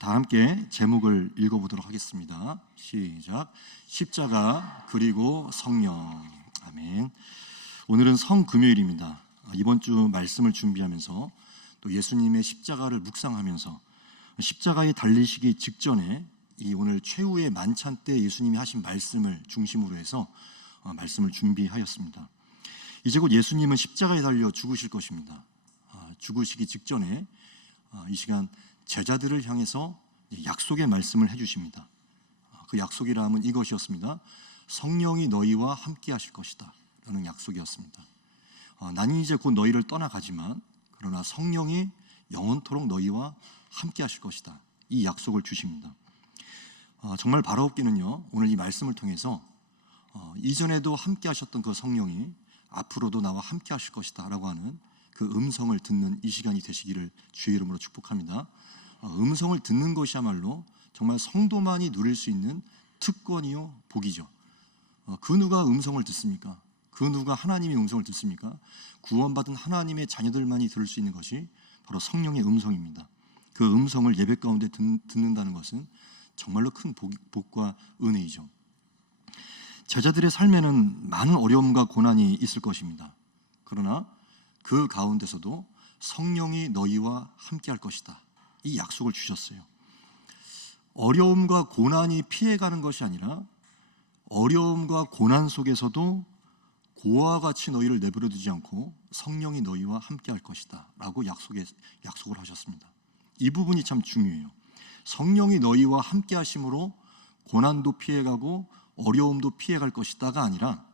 다 함께 제목을 읽어보도록 하겠습니다. 시작. 십자가 그리고 성령. 아멘. 오늘은 성금요일입니다. 이번 주 말씀을 준비하면서 또 예수님의 십자가를 묵상하면서 십자가에 달리시기 직전에 이 오늘 최후의 만찬 때 예수님이 하신 말씀을 중심으로 해서 말씀을 준비하였습니다. 이제 곧 예수님은 십자가에 달려 죽으실 것입니다. 죽으시기 직전에 이 시간 제자들을 향해서 약속의 말씀을 해주십니다. 그 약속이라 함은 이것이었습니다. 성령이 너희와 함께 하실 것이다 라는 약속이었습니다. 나는 이제 곧 너희를 떠나가지만 그러나 성령이 영원토록 너희와 함께 하실 것이다, 이 약속을 주십니다. 정말 바라옵기는요, 오늘 이 말씀을 통해서 이전에도 함께 하셨던 그 성령이 앞으로도 나와 함께 하실 것이다 라고 하는 그 음성을 듣는 이 시간이 되시기를 주의 이름으로 축복합니다. 음성을 듣는 것이야말로 정말 성도만이 누릴 수 있는 특권이요 복이죠. 그 누가 음성을 듣습니까? 그 누가 하나님의 음성을 듣습니까? 구원받은 하나님의 자녀들만이 들을 수 있는 것이 바로 성령의 음성입니다. 그 음성을 예배 가운데 듣는다는 것은 정말로 큰 복과 은혜이죠. 제자들의 삶에는 많은 어려움과 고난이 있을 것입니다. 그러나 그 가운데서도 성령이 너희와 함께 할 것이다, 이 약속을 주셨어요. 어려움과 고난이 피해가는 것이 아니라 어려움과 고난 속에서도 고아와 같이 너희를 내버려 두지 않고 성령이 너희와 함께 할 것이다 라고 약속을 하셨습니다. 이 부분이 참 중요해요. 성령이 너희와 함께 하심으로 고난도 피해가고 어려움도 피해갈 것이다가 아니라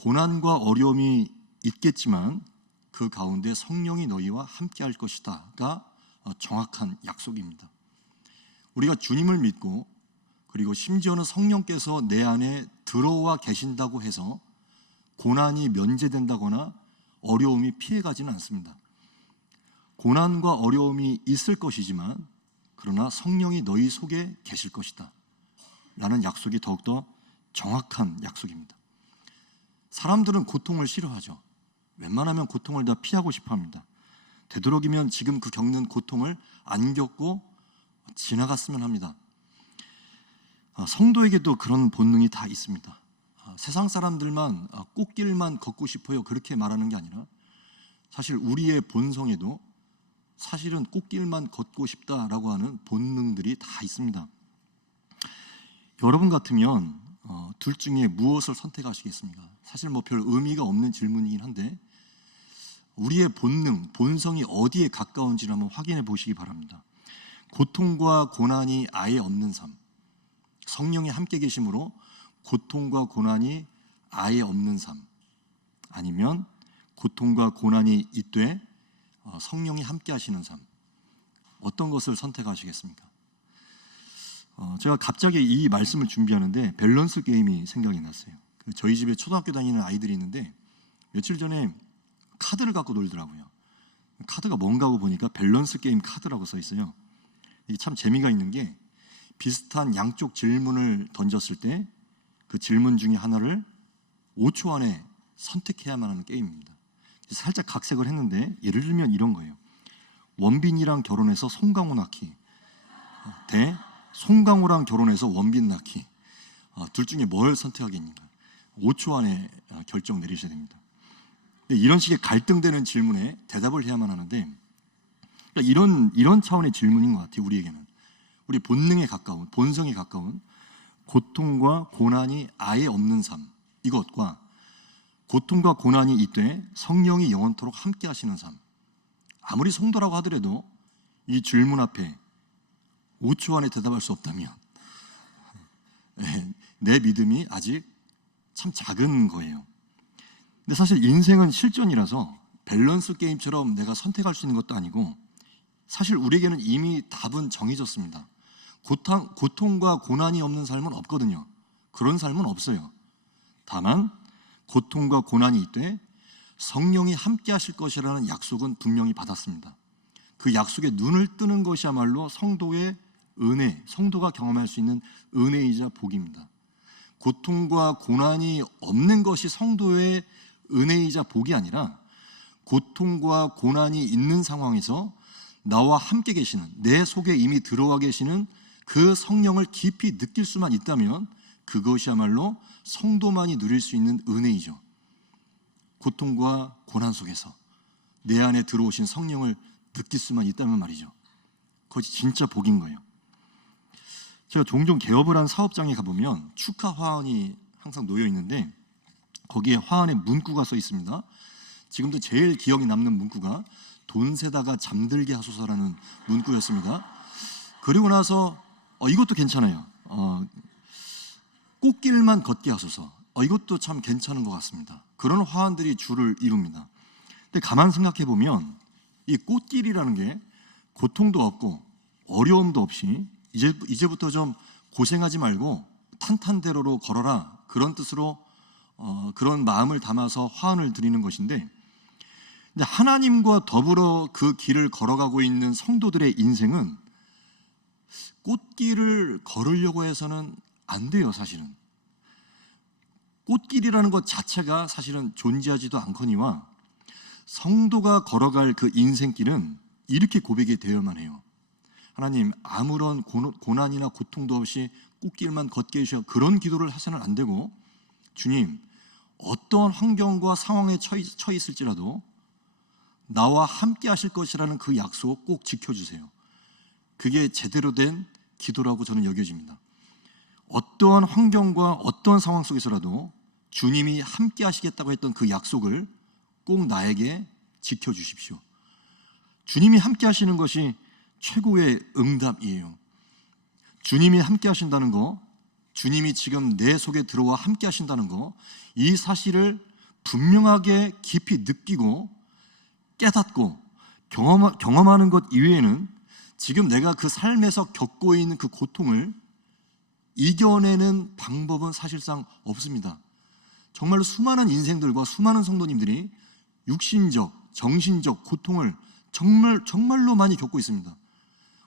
고난과 어려움이 있겠지만 그 가운데 성령이 너희와 함께 할 것이다가 정확한 약속입니다. 우리가 주님을 믿고 그리고 심지어는 성령께서 내 안에 들어와 계신다고 해서 고난이 면제된다거나 어려움이 피해가지는 않습니다. 고난과 어려움이 있을 것이지만 그러나 성령이 너희 속에 계실 것이다 라는 약속이 더욱더 정확한 약속입니다. 사람들은 고통을 싫어하죠. 웬만하면 고통을 다 피하고 싶어 합니다. 되도록이면 지금 그 겪는 고통을 안 겪고 지나갔으면 합니다. 성도에게도 그런 본능이 다 있습니다. 세상 사람들만 꽃길만 걷고 싶어요 그렇게 말하는 게 아니라 사실 우리의 본성에도 사실은 꽃길만 걷고 싶다라고 하는 본능들이 다 있습니다. 여러분 같으면 둘 중에 무엇을 선택하시겠습니까? 사실 뭐 별 의미가 없는 질문이긴 한데 우리의 본능, 본성이 어디에 가까운지를 한번 확인해 보시기 바랍니다. 고통과 고난이 아예 없는 삶, 성령이 함께 계심으로 고통과 고난이 아예 없는 삶, 아니면 고통과 고난이 있되 성령이 함께 하시는 삶, 어떤 것을 선택하시겠습니까? 제가 갑자기 이 말씀을 준비하는데 밸런스 게임이 생각이 났어요. 저희 집에 초등학교 다니는 아이들이 있는데 며칠 전에 카드를 갖고 놀더라고요. 카드가 뭔가 하고 보니까 밸런스 게임 카드라고 써 있어요. 이게 참 재미가 있는 게 비슷한 양쪽 질문을 던졌을 때 그 질문 중에 하나를 5초 안에 선택해야만 하는 게임입니다. 살짝 각색을 했는데 예를 들면 이런 거예요. 원빈이랑 결혼해서 송강호 낳기 대 송강호랑 결혼해서 원빈 낳기, 둘 중에 뭘 선택하겠습니까? 5초 안에 결정 내리셔야 됩니다. 이런 식의 갈등되는 질문에 대답을 해야만 하는데 이런 차원의 질문인 것 같아요. 우리에게는 우리 본능에 가까운, 본성에 가까운 고통과 고난이 아예 없는 삶, 이것과 고통과 고난이 있되 성령이 영원토록 함께 하시는 삶, 아무리 성도라고 하더라도 이 질문 앞에 5초 안에 대답할 수 없다면 내 믿음이 아직 참 작은 거예요. 근데 사실 인생은 실전이라서 밸런스 게임처럼 내가 선택할 수 있는 것도 아니고 사실 우리에게는 이미 답은 정해졌습니다. 고통과 고난이 없는 삶은 없거든요. 그런 삶은 없어요. 다만 고통과 고난이 있되 성령이 함께 하실 것이라는 약속은 분명히 받았습니다. 그 약속에 눈을 뜨는 것이야말로 성도의 은혜, 성도가 경험할 수 있는 은혜이자 복입니다. 고통과 고난이 없는 것이 성도의 은혜이자 복이 아니라 고통과 고난이 있는 상황에서 나와 함께 계시는, 내 속에 이미 들어와 계시는 그 성령을 깊이 느낄 수만 있다면 그것이야말로 성도만이 누릴 수 있는 은혜이죠. 고통과 고난 속에서 내 안에 들어오신 성령을 느낄 수만 있다면 말이죠. 그것이 진짜 복인 거예요. 제가 종종 개업을 한 사업장에 가보면 축하 화환이 항상 놓여 있는데 거기에 화환에 문구가 써 있습니다. 지금도 제일 기억에 남는 문구가 돈 세다가 잠들게 하소서라는 문구였습니다. 그리고 나서 이것도 괜찮아요. 꽃길만 걷게 하소서. 이것도 참 괜찮은 것 같습니다. 그런 화환들이 주를 이룹니다. 근데 가만 생각해 보면 이 꽃길이라는 게 고통도 없고 어려움도 없이 이제부터 좀 고생하지 말고 탄탄대로로 걸어라, 그런 뜻으로 그런 마음을 담아서 화환을 드리는 것인데, 근데 하나님과 더불어 그 길을 걸어가고 있는 성도들의 인생은 꽃길을 걸으려고 해서는 안 돼요. 사실은 꽃길이라는 것 자체가 사실은 존재하지도 않거니와 성도가 걸어갈 그 인생길은 이렇게 고백이 되어야만 해요. 하나님, 아무런 고난이나 고통도 없이 꽃길만 걷게 해주셔. 그런 기도를 해서는 안 되고, 주님, 어떤 환경과 상황에 처해 있을지라도 나와 함께 하실 것이라는 그 약속 꼭 지켜주세요. 그게 제대로 된 기도라고 저는 여겨집니다. 어떠한 환경과 어떤 상황 속에서라도 주님이 함께 하시겠다고 했던 그 약속을 꼭 나에게 지켜주십시오. 주님이 함께 하시는 것이 최고의 응답이에요. 주님이 함께 하신다는 거, 주님이 지금 내 속에 들어와 함께 하신다는 거, 이 사실을 분명하게 깊이 느끼고 깨닫고 경험하는 것 이외에는 지금 내가 그 삶에서 겪고 있는 그 고통을 이겨내는 방법은 사실상 없습니다. 정말로 수많은 인생들과 수많은 성도님들이 육신적, 정신적 고통을 정말로 많이 겪고 있습니다.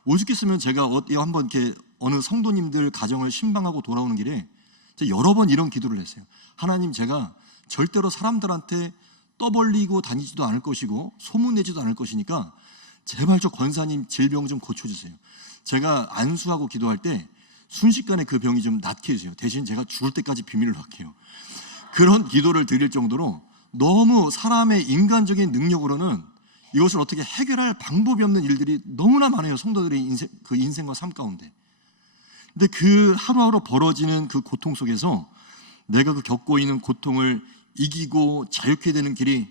오죽했으면 제가 한번 이렇게 어느 성도님들 가정을 신방하고 돌아오는 길에 여러 번 이런 기도를 했어요. 하나님, 제가 절대로 사람들한테 떠벌리고 다니지도 않을 것이고 소문내지도 않을 것이니까 제발 저 권사님 질병 좀 고쳐주세요. 제가 안수하고 기도할 때 순식간에 그 병이 좀 낫게 해주세요. 대신 제가 죽을 때까지 비밀로 할게요. 그런 기도를 드릴 정도로 너무 사람의 인간적인 능력으로는 이것을 어떻게 해결할 방법이 없는 일들이 너무나 많아요. 성도들의 인생과 삶 가운데. 근데 그 하루하루 벌어지는 그 고통 속에서 내가 그 겪고 있는 고통을 이기고 자유케 되는 길이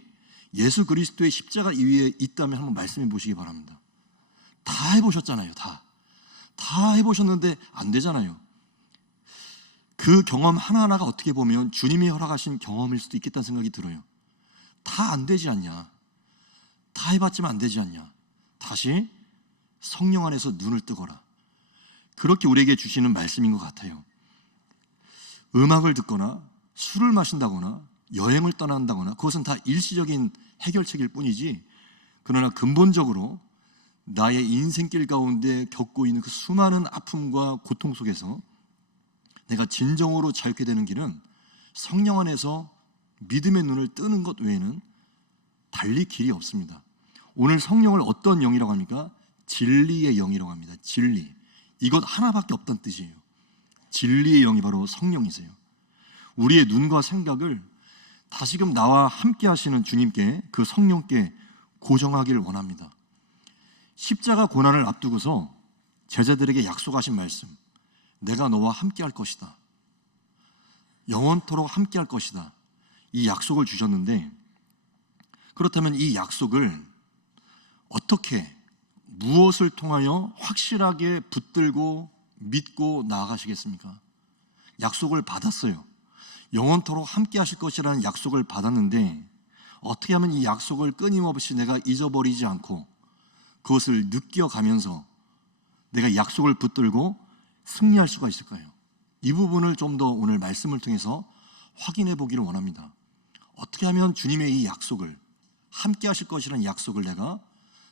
예수 그리스도의 십자가 위에 있다면 한번 말씀해 보시기 바랍니다. 다 해보셨잖아요. 다 해보셨는데 안 되잖아요. 그 경험 하나하나가 어떻게 보면 주님이 허락하신 경험일 수도 있겠다는 생각이 들어요. 다 안 되지 않냐, 다 해봤지만 안 되지 않냐, 다시 성령 안에서 눈을 뜨거라, 그렇게 우리에게 주시는 말씀인 것 같아요. 음악을 듣거나 술을 마신다거나 여행을 떠난다거나 그것은 다 일시적인 해결책일 뿐이지, 그러나 근본적으로 나의 인생길 가운데 겪고 있는 그 수많은 아픔과 고통 속에서 내가 진정으로 자유케 되는 길은 성령 안에서 믿음의 눈을 뜨는 것 외에는 달리 길이 없습니다. 오늘 성령을 어떤 영이라고 합니까? 진리의 영이라고 합니다. 진리, 이것 하나밖에 없다는 뜻이에요. 진리의 영이 바로 성령이세요. 우리의 눈과 생각을 다시금 나와 함께 하시는 주님께, 그 성령께 고정하기를 원합니다. 십자가 고난을 앞두고서 제자들에게 약속하신 말씀, 내가 너와 함께 할 것이다, 영원토록 함께 할 것이다, 이 약속을 주셨는데, 그렇다면 이 약속을 어떻게, 무엇을 통하여 확실하게 붙들고 믿고 나아가시겠습니까? 약속을 받았어요. 영원토록 함께 하실 것이라는 약속을 받았는데 어떻게 하면 이 약속을 끊임없이 내가 잊어버리지 않고 그것을 느껴가면서 내가 약속을 붙들고 승리할 수가 있을까요? 이 부분을 좀 더 오늘 말씀을 통해서 확인해 보기를 원합니다. 어떻게 하면 주님의 이 약속을, 함께 하실 것이라는 약속을 내가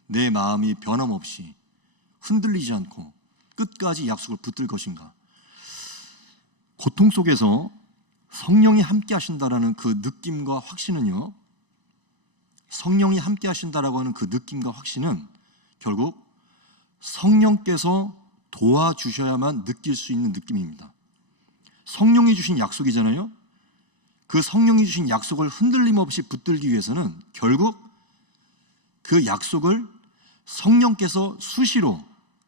내 마음이 변함없이 흔들리지 않고 끝까지 약속을 붙들 것인가? 고통 속에서 성령이 함께 하신다라는 그 느낌과 확신은요, 성령이 함께 하신다라고 하는 그 느낌과 확신은 결국 성령께서 도와주셔야만 느낄 수 있는 느낌입니다. 성령이 주신 약속이잖아요. 그 성령이 주신 약속을 흔들림 없이 붙들기 위해서는 결국 그 약속을 성령께서 수시로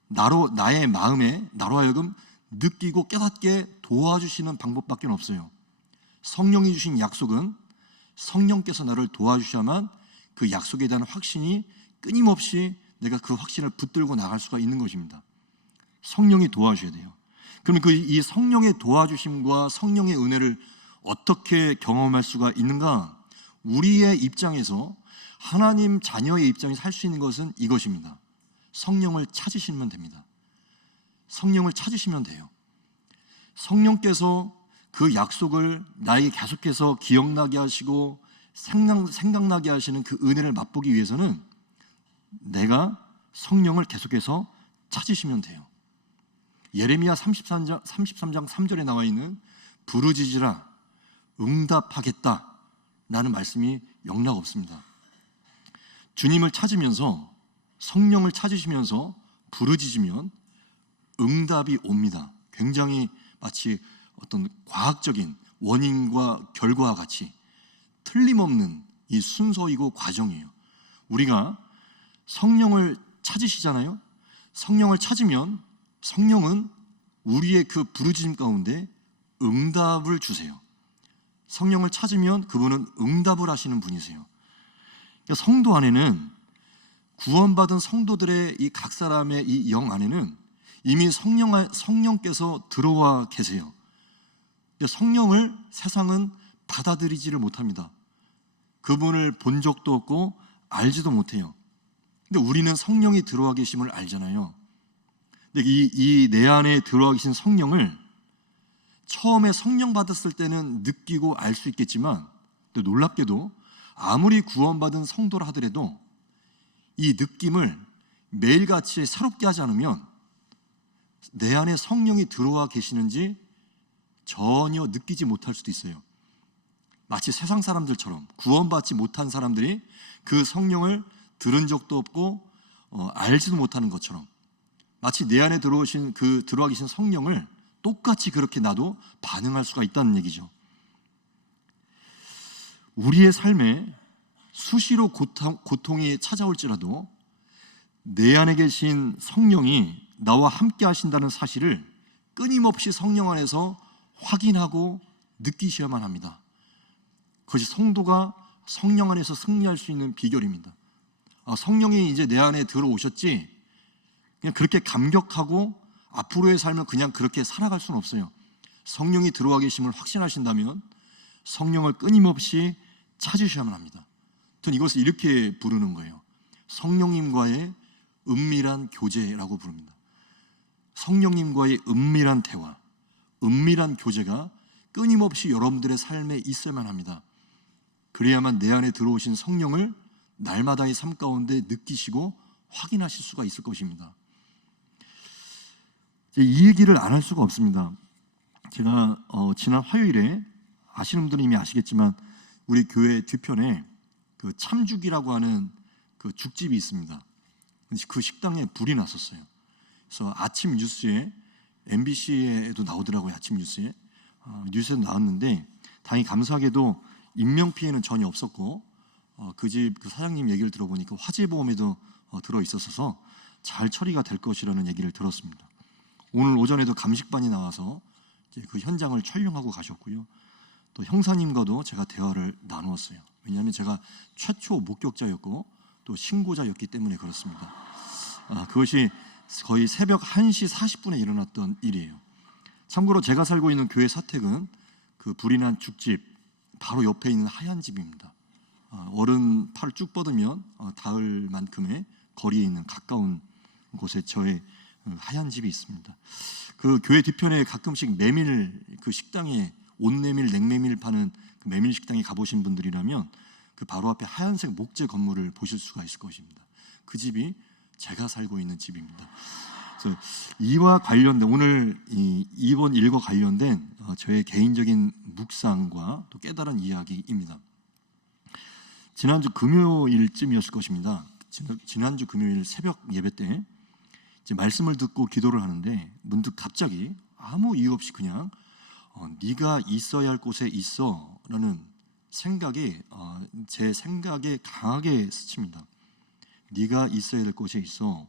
나의 마음에 나로 하여금 느끼고 깨닫게 도와주시는 방법밖에 없어요. 성령이 주신 약속은 성령께서 나를 도와주셔야만 그 약속에 대한 확신이 끊임없이 내가 그 확신을 붙들고 나갈 수가 있는 것입니다. 성령이 도와주셔야 돼요. 그럼 이 성령의 도와주심과 성령의 은혜를 어떻게 경험할 수가 있는가? 우리의 입장에서, 하나님 자녀의 입장에서 할 수 있는 것은 이것입니다. 성령을 찾으시면 됩니다. 성령을 찾으시면 돼요. 성령께서 그 약속을 나에게 계속해서 기억나게 하시고 생각나게 하시는 그 은혜를 맛보기 위해서는 내가 성령을 계속해서 찾으시면 돼요. 예레미야 33장 3절에 나와 있는 부르짖으라 응답하겠다 라는 말씀이 영락 없습니다. 주님을 찾으면서, 성령을 찾으시면서 부르짖으면 응답이 옵니다. 굉장히 마치 어떤 과학적인 원인과 결과와 같이 틀림없는 이 순서이고 과정이에요. 우리가 성령을 찾으시잖아요. 성령을 찾으면 성령은 우리의 그 부르짖음 가운데 응답을 주세요. 성령을 찾으면 그분은 응답을 하시는 분이세요. 그러니까 성도 안에는, 구원받은 성도들의 이 각 사람의 이 영 안에는 이미 성령께서 들어와 계세요. 성령을 세상은 받아들이지를 못합니다. 그분을 본 적도 없고 알지도 못해요. 근데 우리는 성령이 들어와 계심을 알잖아요. 근데 이 내 안에 들어와 계신 성령을 처음에 성령 받았을 때는 느끼고 알 수 있겠지만, 또 놀랍게도 아무리 구원받은 성도라 하더라도 이 느낌을 매일같이 새롭게 하지 않으면 내 안에 성령이 들어와 계시는지 전혀 느끼지 못할 수도 있어요. 마치 세상 사람들처럼, 구원받지 못한 사람들이 그 성령을 들은 적도 없고 알지도 못하는 것처럼, 마치 내 안에 들어와 계신 성령을 똑같이 그렇게 나도 반응할 수가 있다는 얘기죠. 우리의 삶에 수시로 고통이 찾아올지라도 내 안에 계신 성령이 나와 함께 하신다는 사실을 끊임없이 성령 안에서 확인하고 느끼셔야만 합니다. 그것이 성도가 성령 안에서 승리할 수 있는 비결입니다. 성령이 이제 내 안에 들어오셨지, 그냥 그렇게 감격하고 앞으로의 삶을 그냥 그렇게 살아갈 수는 없어요. 성령이 들어와 계심을 확신하신다면 성령을 끊임없이 찾으셔야만 합니다. 저는 이것을 이렇게 부르는 거예요. 성령님과의 은밀한 교제라고 부릅니다. 성령님과의 은밀한 대화, 은밀한 교제가 끊임없이 여러분들의 삶에 있어야만 합니다. 그래야만 내 안에 들어오신 성령을 날마다의 삶 가운데 느끼시고 확인하실 수가 있을 것입니다. 이 얘기를 안 할 수가 없습니다. 제가 지난 화요일에, 아시는 분들은 이미 아시겠지만 우리 교회 뒤편에 그 참죽이라고 하는 그 죽집이 있습니다. 그 식당에 불이 났었어요. 그래서 아침 뉴스에, MBC에도 나오더라고요. 아침 뉴스에 뉴스에도 나왔는데, 다행히 감사하게도 인명 피해는 전혀 없었고, 그 집 그 사장님 얘기를 들어보니까 화재 보험에도 들어 있었어서 잘 처리가 될 것이라는 얘기를 들었습니다. 오늘 오전에도 감식반이 나와서 이제 그 현장을 촬영하고 가셨고요. 또 형사님과도 제가 대화를 나누었어요. 왜냐하면 제가 최초 목격자였고 또 신고자였기 때문에 그렇습니다. 그것이 거의 새벽 1시 40분에 일어났던 일이에요. 참고로 제가 살고 있는 교회 사택은 그 불이 난 죽집 바로 옆에 있는 하얀 집입니다. 어른 팔을 쭉 뻗으면 닿을 만큼의 거리에 있는 가까운 곳에 저의 하얀 집이 있습니다. 그 교회 뒤편에 가끔씩 메밀, 그 식당에 온메밀, 냉메밀 파는 그 메밀 식당에 가보신 분들이라면 그 바로 앞에 하얀색 목재 건물을 보실 수가 있을 것입니다. 그 집이 제가 살고 있는 집입니다. 그래서 이와 관련된, 오늘 이번 일과 관련된 저의 개인적인 묵상과 또 깨달은 이야기입니다. 지난주 금요일쯤이었을 것입니다. 지난주 금요일 새벽 예배 때 이제 말씀을 듣고 기도를 하는데 문득 갑자기 아무 이유 없이 그냥 네가 있어야 할 곳에 있어라는 생각이 제 생각에 강하게 스칩니다. 네가 있어야 될 곳에 있어.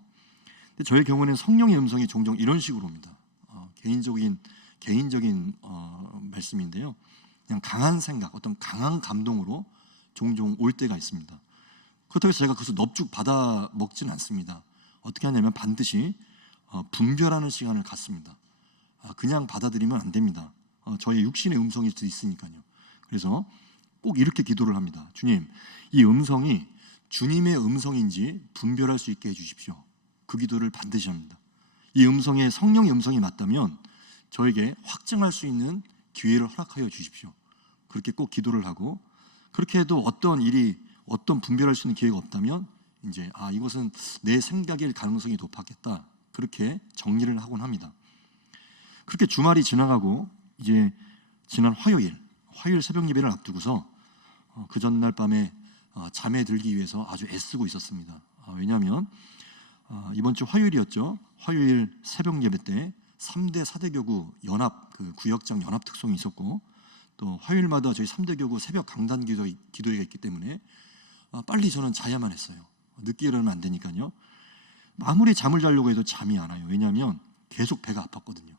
근데 저의 경우는 성령의 음성이 종종 이런 식으로 옵니다. 개인적인 말씀인데요. 그냥 강한 생각, 어떤 강한 감동으로 종종 올 때가 있습니다. 그렇다고 해서 제가 그것을 넙죽 받아 먹지는 않습니다. 어떻게 하냐면 반드시 분별하는 시간을 갖습니다. 그냥 받아들이면 안 됩니다. 저의 육신의 음성일 수도 있으니까요. 그래서 꼭 이렇게 기도를 합니다. 주님, 이 음성이 주님의 음성인지 분별할 수 있게 해주십시오. 그 기도를 반드시 합니다. 이 음성에 성령의 음성이 맞다면 저에게 확증할 수 있는 기회를 허락하여 주십시오. 그렇게 꼭 기도를 하고, 그렇게 해도 어떤 분별할 수 있는 기회가 없다면 이제 이것은 내 생각일 가능성이 높았겠다, 그렇게 정리를 하곤 합니다. 그렇게 주말이 지나가고 이제 지난 화요일 새벽 예배를 앞두고서 그 전날 밤에 잠에 들기 위해서 아주 애쓰고 있었습니다. 왜냐하면 이번 주 화요일이었죠. 화요일 새벽 예배 때 3대 사대교구 연합 구역장 연합 특송이 있었고, 또 화요일마다 저희 3대 교구 새벽 강단 기도회가 있기 때문에 빨리 저는 자야만 했어요. 늦게 일어나면 안 되니까요. 아무리 잠을 자려고 해도 잠이 안 와요. 왜냐하면 계속 배가 아팠거든요.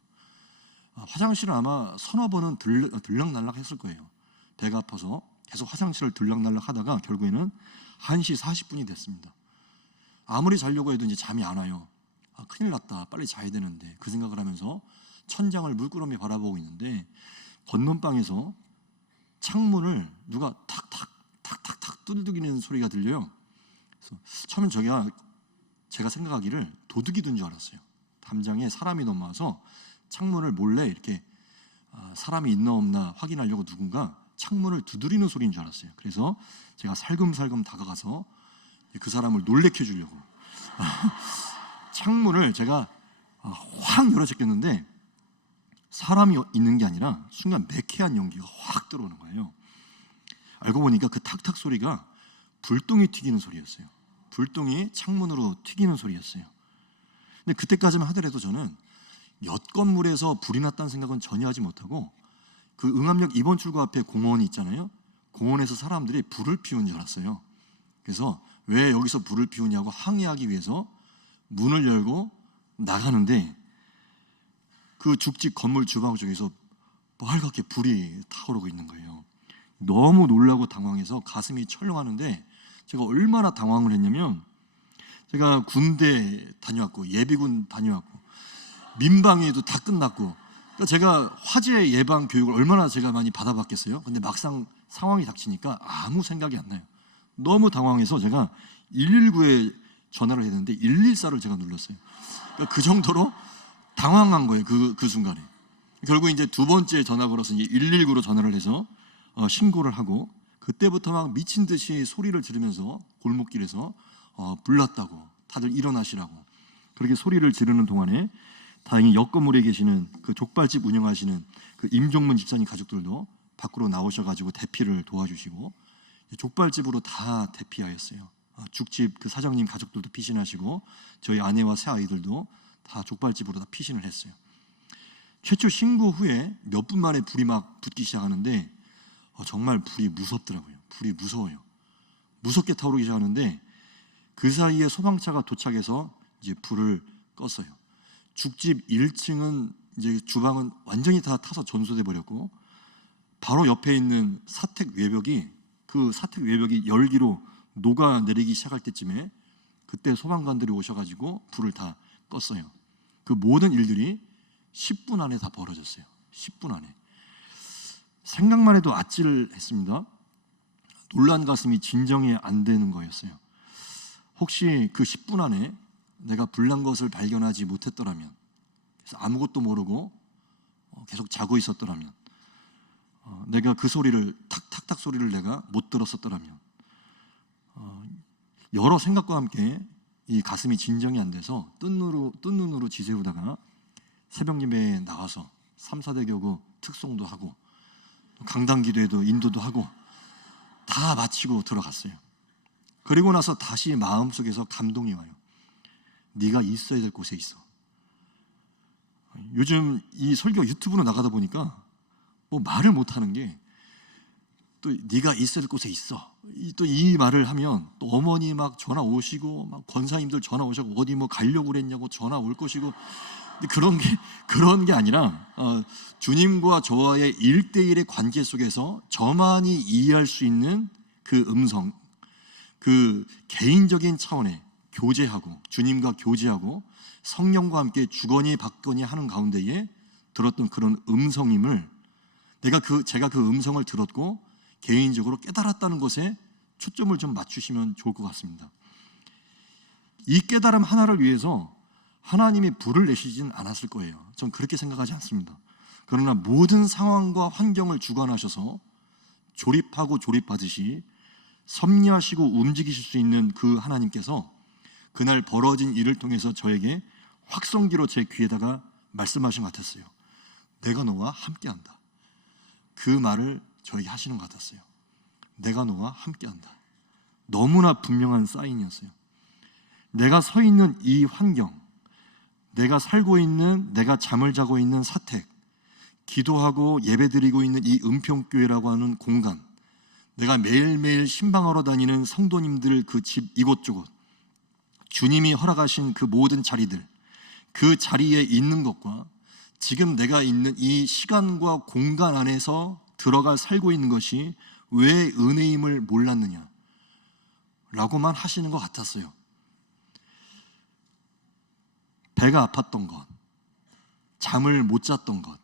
화장실을 아마 서너 번은 들락날락 했을 거예요. 배가 아파서 계속 화장실을 들락날락 하다가 결국에는 1시 40분이 됐습니다. 아무리 자려고 해도 이제 잠이 안 와요. 큰일 났다, 빨리 자야 되는데, 그 생각을 하면서 천장을 물끄러미 바라보고 있는데 건넌방에서 창문을 누가 탁탁 두들기는 소리가 들려요. 그래서 처음엔 제가 생각하기를 도둑이 든 줄 알았어요. 담장에 사람이 넘어와서 창문을 몰래 이렇게 사람이 있나 없나 확인하려고 누군가 창문을 두드리는 소리인 줄 알았어요. 그래서 제가 살금살금 다가가서 그 사람을 놀래켜 주려고 창문을 제가 확 열어 제꼈는데 사람이 있는 게 아니라 순간 매캐한 연기가 확 들어오는 거예요. 알고 보니까 그 탁탁 소리가 불똥이 튀기는 소리였어요. 불똥이 창문으로 튀기는 소리였어요. 근데 그때까지만 하더라도 저는 옆 건물에서 불이 났다는 생각은 전혀 하지 못하고, 그 응암역 2번 출구 앞에 공원이 있잖아요. 공원에서 사람들이 불을 피운 줄 알았어요. 그래서 왜 여기서 불을 피우냐고 항의하기 위해서 문을 열고 나가는데 그 죽집 건물 주방 쪽에서 빨갛게 불이 타오르고 있는 거예요. 너무 놀라고 당황해서 가슴이 철렁하는데, 제가 얼마나 당황을 했냐면, 제가 군대 다녀왔고 예비군 다녀왔고 민방위도 다 끝났고, 그러니까 제가 화재 예방 교육을 얼마나 제가 많이 받아봤겠어요. 근데 막상 상황이 닥치니까 아무 생각이 안 나요. 너무 당황해서 제가 119에 전화를 했는데 114를 제가 눌렀어요. 그러니까 그 정도로 당황한 거예요. 그 순간에. 결국 이제 두 번째 전화 걸어서 이제 119로 전화를 해서 신고를 하고, 그때부터 막 미친 듯이 소리를 지르면서 골목길에서 불났다고, 다들 일어나시라고 그렇게 소리를 지르는 동안에 다행히 옆 건물에 계시는 그 족발집 운영하시는 그 임종문 집사님 가족들도 밖으로 나오셔가지고 대피를 도와주시고 족발집으로 다 대피하였어요. 죽집 그 사장님 가족들도 피신하시고 저희 아내와 새 아이들도 다 족발집으로 다 피신을 했어요. 최초 신고 후에 몇 분 만에 불이 막 붙기 시작하는데 정말 불이 무섭더라고요. 불이 무서워요. 무섭게 타오르기 시작하는데 그 사이에 소방차가 도착해서 이제 불을 껐어요. 죽집 1층은 이제 주방은 완전히 다 타서 전소돼 버렸고, 바로 옆에 있는 사택 외벽이 열기로 녹아내리기 시작할 때쯤에 그때 소방관들이 오셔가지고 불을 다 껐어요. 그 모든 일들이 10분 안에 다 벌어졌어요. 10분 안에. 생각만 해도 아찔했습니다. 놀란 가슴이 진정이 안 되는 거였어요. 혹시 그 10분 안에 내가 불난 것을 발견하지 못했더라면, 그래서 아무것도 모르고 계속 자고 있었더라면, 내가 그 소리를 탁탁탁 소리를 내가 못 들었었더라면, 여러 생각과 함께 이 가슴이 진정이 안 돼서 뜬 눈으로 지새우다가 새벽 예배에 나와서 3, 4대 교구 특송도 하고 강단 기도에도 인도도 하고 다 마치고 들어갔어요. 그리고 나서 다시 마음속에서 감동이 와요. 네가 있어야 될 곳에 있어. 요즘 이 설교 유튜브로 나가다 보니까 뭐 말을 못하는 게, 또 네가 있어야 될 곳에 있어, 또 이 말을 하면 또 어머니 막 전화 오시고, 막 권사님들 전화 오시고, 어디 뭐 가려고 그랬냐고 전화 올 것이고. 근데 그런 게 아니라 주님과 저와의 1대1의 관계 속에서 저만이 이해할 수 있는 그 음성, 그 개인적인 차원의 교제하고, 주님과 교제하고 성령과 함께 주거니 받거니 하는 가운데에 들었던 그런 음성임을, 제가 그 음성을 들었고 개인적으로 깨달았다는 것에 초점을 좀 맞추시면 좋을 것 같습니다. 이 깨달음 하나를 위해서 하나님이 불을 내시진 않았을 거예요. 전 그렇게 생각하지 않습니다. 그러나 모든 상황과 환경을 주관하셔서 조립하고 조립하듯이 섭리하시고 움직이실 수 있는 그 하나님께서 그날 벌어진 일을 통해서 저에게 확성기로 제 귀에다가 말씀하신 것 같았어요. 내가 너와 함께한다. 그 말을 저에게 하시는 것 같았어요. 내가 너와 함께한다. 너무나 분명한 사인이었어요. 내가 서 있는 이 환경, 내가 살고 있는, 내가 잠을 자고 있는 사택, 기도하고 예배드리고 있는 이 은평교회라고 하는 공간, 내가 매일매일 신방하러 다니는 성도님들 그 집 이곳저곳, 주님이 허락하신 그 모든 자리들, 그 자리에 있는 것과 지금 내가 있는 이 시간과 공간 안에서 들어가 살고 있는 것이 왜 은혜임을 몰랐느냐 라고만 하시는 것 같았어요. 배가 아팠던 것, 잠을 못 잤던 것,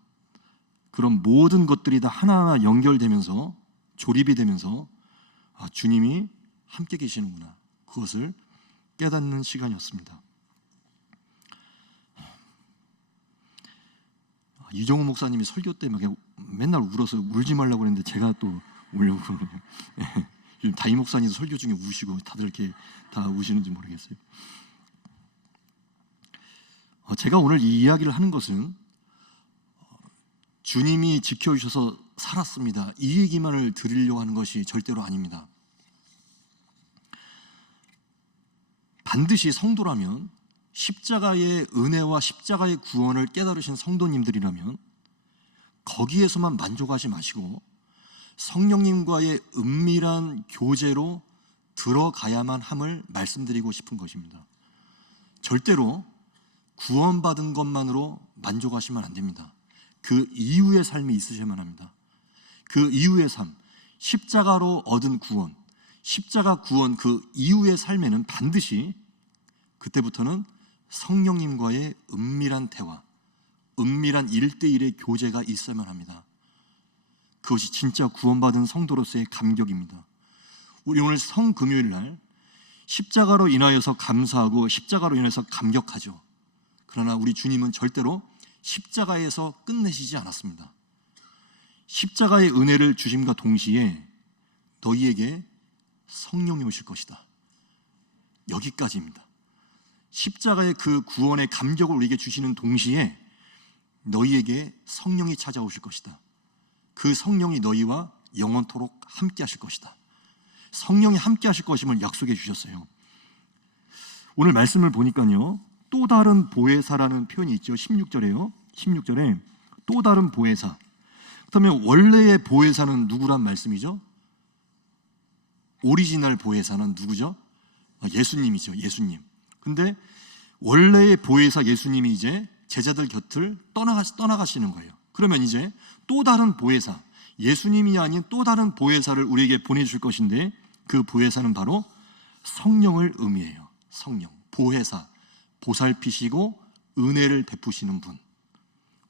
그런 모든 것들이 다 하나하나 연결되면서 조립이 되면서 주님이 함께 계시는구나, 그것을 깨닫는 시간이었습니다. 이정우 목사님이 설교 때 막 맨날 울어서 울지 말라고 그랬는데 제가 또 울려고 그러거든요. 요즘 다임 목사님도 설교 중에 우시고 다들 이렇게 다 우시는지 모르겠어요. 제가 오늘 이 이야기를 하는 것은 주님이 지켜주셔서 살았습니다, 이 얘기만을 드리려고 하는 것이 절대로 아닙니다. 반드시 성도라면, 십자가의 은혜와 십자가의 구원을 깨달으신 성도님들이라면 거기에서만 만족하지 마시고 성령님과의 은밀한 교제로 들어가야만 함을 말씀드리고 싶은 것입니다. 절대로 구원받은 것만으로 만족하시면 안 됩니다. 그 이후의 삶이 있으셔야만 합니다. 그 이후의 삶, 십자가로 얻은 구원, 십자가 구원 그 이후의 삶에는 반드시 그때부터는 성령님과의 은밀한 대화, 은밀한 1대1의 교제가 있어야만 합니다. 그것이 진짜 구원받은 성도로서의 감격입니다. 우리 오늘 성금요일 날 십자가로 인하여서 감사하고 십자가로 인해서 감격하죠. 그러나 우리 주님은 절대로 십자가에서 끝내시지 않았습니다. 십자가의 은혜를 주심과 동시에 너희에게 성령이 오실 것이다, 여기까지입니다. 십자가의 그 구원의 감격을 우리에게 주시는 동시에 너희에게 성령이 찾아오실 것이다. 그 성령이 너희와 영원토록 함께 하실 것이다. 성령이 함께 하실 것임을 약속해 주셨어요. 오늘 말씀을 보니까요, 또 다른 보혜사라는 표현이 있죠. 16절에 또 다른 보혜사. 그렇다면 원래의 보혜사는 누구란 말씀이죠? 오리지널 보혜사는 누구죠? 예수님이죠. 예수님. 근데 원래의 보혜사 예수님이 이제 제자들 곁을 떠나가시는 거예요. 그러면 이제 또 다른 보혜사, 예수님이 아닌 또 다른 보혜사를 우리에게 보내줄 것인데 그 보혜사는 바로 성령을 의미해요. 성령, 보혜사, 보살피시고 은혜를 베푸시는 분,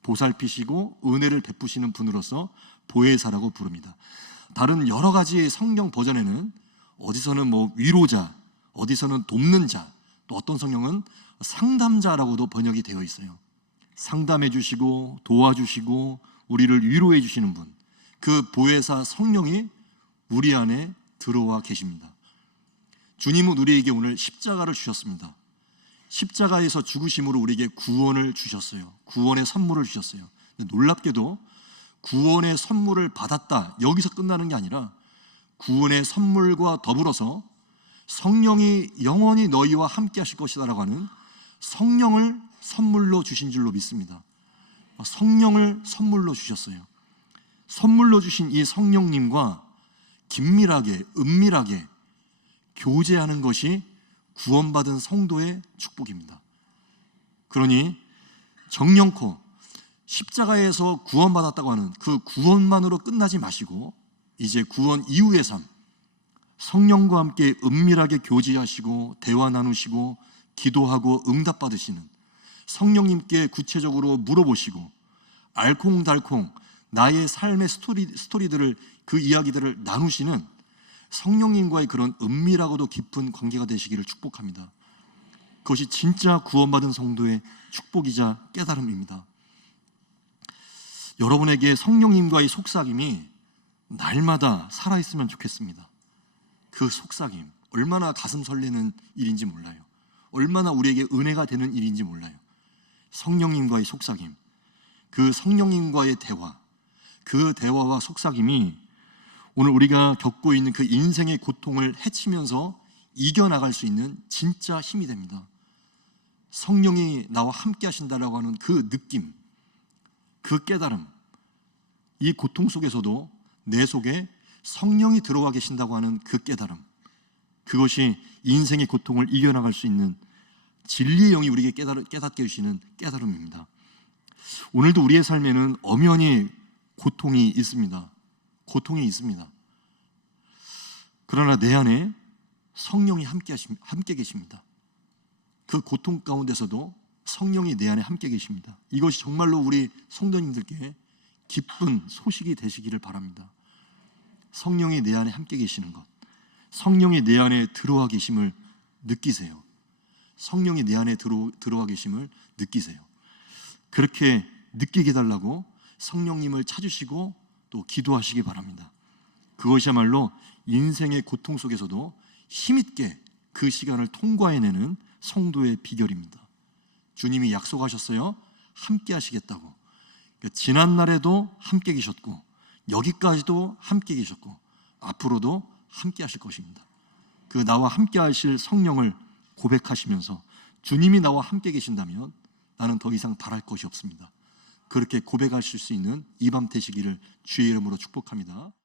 보살피시고 은혜를 베푸시는 분으로서 보혜사라고 부릅니다. 다른 여러 가지의 성경 버전에는 어디서는 뭐 위로자, 어디서는 돕는 자, 또 어떤 성경은 상담자라고도 번역이 되어 있어요. 상담해 주시고 도와주시고 우리를 위로해 주시는 분, 그 보혜사 성령이 우리 안에 들어와 계십니다. 주님은 우리에게 오늘 십자가를 주셨습니다. 십자가에서 죽으심으로 우리에게 구원을 주셨어요. 구원의 선물을 주셨어요. 놀랍게도 구원의 선물을 받았다, 여기서 끝나는 게 아니라 구원의 선물과 더불어서 성령이 영원히 너희와 함께 하실 것이다 라고 하는 성령을 선물로 주신 줄로 믿습니다. 성령을 선물로 주셨어요. 선물로 주신 이 성령님과 긴밀하게, 은밀하게 교제하는 것이 구원받은 성도의 축복입니다. 그러니 정령코 십자가에서 구원받았다고 하는 그 구원만으로 끝나지 마시고 이제 구원 이후의 삶, 성령과 함께 은밀하게 교제하시고 대화 나누시고 기도하고 응답받으시는, 성령님께 구체적으로 물어보시고 알콩달콩 나의 삶의 스토리들을, 그 이야기들을 나누시는 성령님과의 그런 은밀하고도 깊은 관계가 되시기를 축복합니다. 그것이 진짜 구원받은 성도의 축복이자 깨달음입니다. 여러분에게 성령님과의 속삭임이 날마다 살아있으면 좋겠습니다. 그 속삭임, 얼마나 가슴 설레는 일인지 몰라요. 얼마나 우리에게 은혜가 되는 일인지 몰라요. 성령님과의 속삭임, 그 성령님과의 대화, 그 대화와 속삭임이 오늘 우리가 겪고 있는 그 인생의 고통을 헤치면서 이겨나갈 수 있는 진짜 힘이 됩니다. 성령이 나와 함께 하신다라고 하는 그 느낌, 그 깨달음, 이 고통 속에서도 내 속에 성령이 들어와 계신다고 하는 그 깨달음, 그것이 인생의 고통을 이겨나갈 수 있는 진리의 영이 우리에게 깨닫게 해주시는 깨달음입니다. 오늘도 우리의 삶에는 엄연히 고통이 있습니다. 고통이 있습니다. 그러나 내 안에 성령이 함께 계십니다. 그 고통 가운데서도 성령이 내 안에 함께 계십니다. 이것이 정말로 우리 성도님들께 기쁜 소식이 되시기를 바랍니다. 성령이 내 안에 함께 계시는 것, 성령이 내 안에 들어와 계심을 느끼세요. 성령이 내 안에 들어와 계심을 느끼세요. 그렇게 느끼게 해달라고 성령님을 찾으시고 또 기도하시기 바랍니다. 그것이야말로 인생의 고통 속에서도 힘있게 그 시간을 통과해내는 성도의 비결입니다. 주님이 약속하셨어요. 함께 하시겠다고. 그러니까 지난날에도 함께 계셨고 여기까지도 함께 계셨고 앞으로도 함께 하실 것입니다. 그 나와 함께 하실 성령을 고백하시면서 주님이 나와 함께 계신다면 나는 더 이상 바랄 것이 없습니다. 그렇게 고백하실 수 있는 이 밤 되시기를 주의 이름으로 축복합니다.